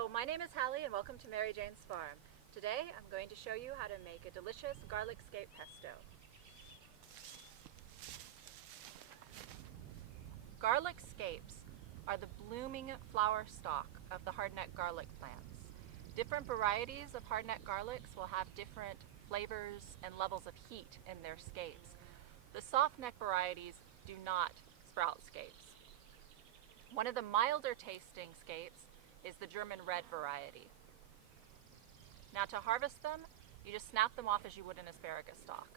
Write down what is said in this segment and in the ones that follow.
Hello, my name is Hallie and welcome to Mary Jane's Farm. Today I'm going to show you how to make a delicious garlic scape pesto. Garlic scapes are the blooming flower stalk of the hardneck garlic plants. Different varieties of hardneck garlics will have different flavors and levels of heat in their scapes. The softneck varieties do not sprout scapes. One of the milder tasting scapes is the German red variety. Now to harvest them, you just snap them off as you would an asparagus stalk.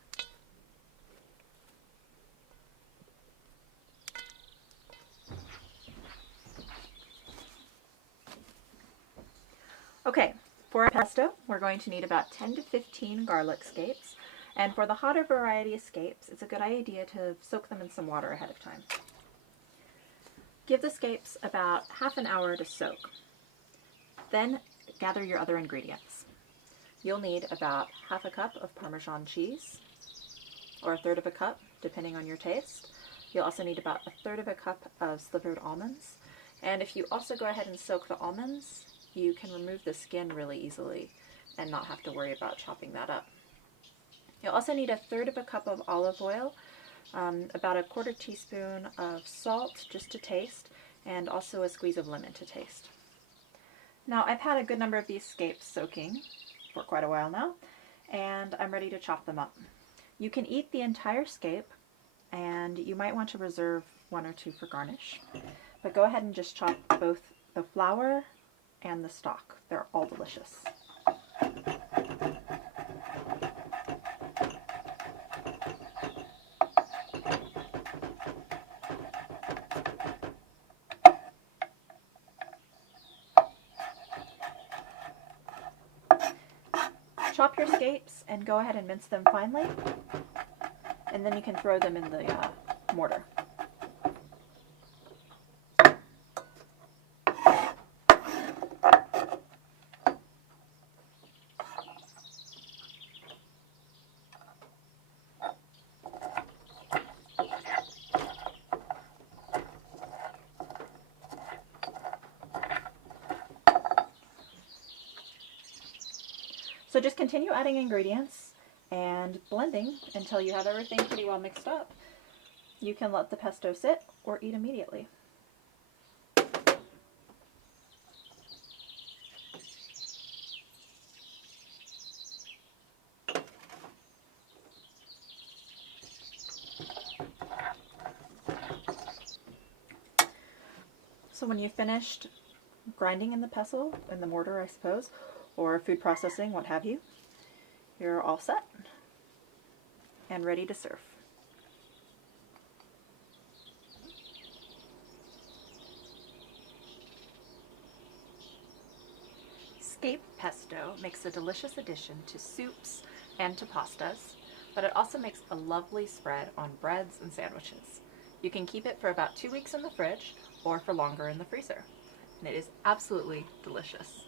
Okay, for our pesto, we're going to need about 10 to 15 garlic scapes. And for the hotter variety of scapes, it's a good idea to soak them in some water ahead of time. Give the scapes about half an hour to soak. Then gather your other ingredients. You'll need about half a cup of Parmesan cheese, or a third of a cup, depending on your taste. You'll also need about a third of a cup of slivered almonds. And if you also go ahead and soak the almonds, you can remove the skin really easily and not have to worry about chopping that up. You'll also need a third of a cup of olive oil, about a quarter teaspoon of salt just to taste, and also a squeeze of lemon to taste. Now I've had a good number of these scapes soaking for quite a while now, and I'm ready to chop them up. You can eat the entire scape, and you might want to reserve one or two for garnish, but go ahead and just chop both the flower and the stalk. They're all delicious. Chop your scapes and go ahead and mince them finely, and then you can throw them in the mortar. So just continue adding ingredients and blending until you have everything pretty well mixed up. You can let the pesto sit or eat immediately. So when you've finished grinding in the pestle, in the mortar I suppose, or food processing, what have you, you're all set and ready to serve. Scape pesto makes a delicious addition to soups and to pastas, but it also makes a lovely spread on breads and sandwiches. You can keep it for about 2 weeks in the fridge or for longer in the freezer, and it is absolutely delicious.